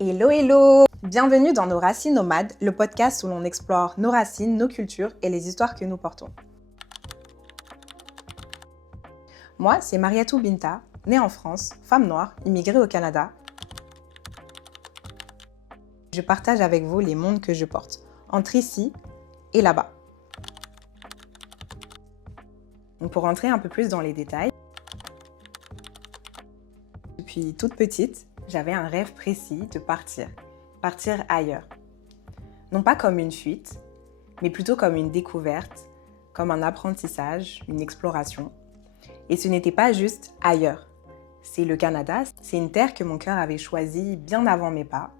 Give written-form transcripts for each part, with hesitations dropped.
Hello, hello! Bienvenue dans Nos Racines Nomades, le podcast où l'on explore nos racines, nos cultures et les histoires que nous portons. Moi, c'est Mariatou Binta, née en France, femme noire, immigrée au Canada. Je partage avec vous les mondes que je porte, entre ici et là-bas. Donc pour rentrer un peu plus dans les détails, depuis toute petite, j'avais un rêve précis de partir ailleurs. Non pas comme une fuite, mais plutôt comme une découverte, comme un apprentissage, une exploration. Et ce n'était pas juste ailleurs. C'est le Canada, c'est une terre que mon cœur avait choisie bien avant mes pas.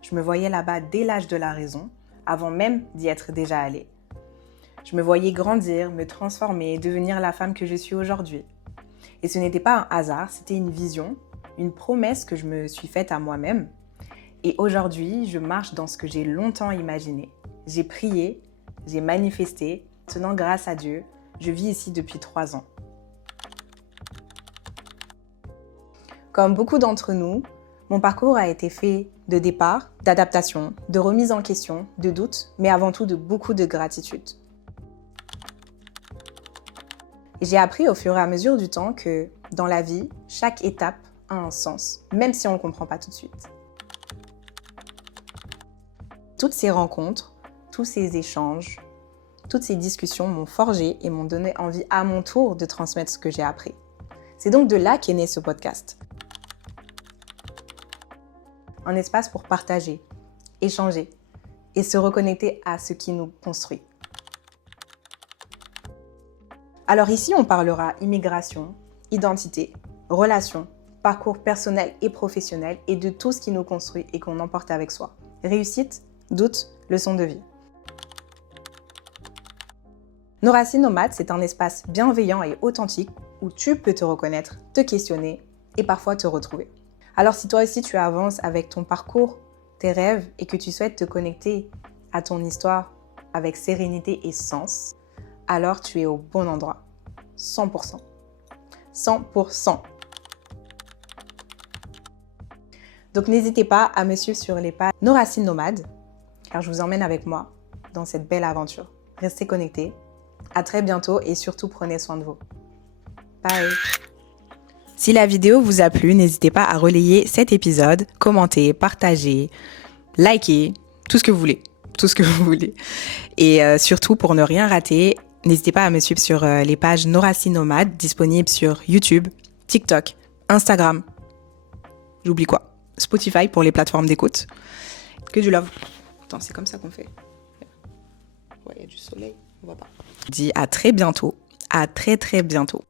Je me voyais là-bas dès l'âge de la raison, avant même d'y être déjà allée. Je me voyais grandir, me transformer, devenir la femme que je suis aujourd'hui. Et ce n'était pas un hasard, c'était une vision, une promesse que je me suis faite à moi-même. Et aujourd'hui, je marche dans ce que j'ai longtemps imaginé. J'ai prié, j'ai manifesté. Maintenant, grâce à Dieu, je vis ici depuis 3 ans. Comme beaucoup d'entre nous, mon parcours a été fait de départ, d'adaptation, de remise en question, de doutes, mais avant tout de beaucoup de gratitude. J'ai appris au fur et à mesure du temps que, dans la vie, chaque étape a un sens, même si on ne le comprend pas tout de suite. Toutes ces rencontres, tous ces échanges, toutes ces discussions m'ont forgé et m'ont donné envie à mon tour de transmettre ce que j'ai appris. C'est donc de là qu'est né ce podcast. Un espace pour partager, échanger et se reconnecter à ce qui nous construit. Alors ici, on parlera immigration, identité, relations, parcours personnel et professionnel et de tout ce qui nous construit et qu'on emporte avec soi. Réussite, doute, leçon de vie. Nos Racines Nomades, c'est un espace bienveillant et authentique où tu peux te reconnaître, te questionner et parfois te retrouver. Alors si toi aussi tu avances avec ton parcours, tes rêves et que tu souhaites te connecter à ton histoire avec sérénité et sens, alors tu es au bon endroit. 100%. 100%. Donc n'hésitez pas à me suivre sur les pages Nos Racines Nomades, car je vous emmène avec moi dans cette belle aventure. Restez connectés. À très bientôt et surtout prenez soin de vous. Bye. Si la vidéo vous a plu, n'hésitez pas à relayer cet épisode, commenter, partager, liker, tout ce que vous voulez. Tout ce que vous voulez. Et surtout, pour ne rien rater, n'hésitez pas à me suivre sur les pages Nos Racines Nomades, disponibles sur YouTube, TikTok, Instagram. J'oublie quoi? Spotify pour les plateformes d'écoute. Que du love. Attends, c'est comme ça qu'on fait. Ouais, il y a du soleil, on voit pas. Je dis à très bientôt. À très très bientôt.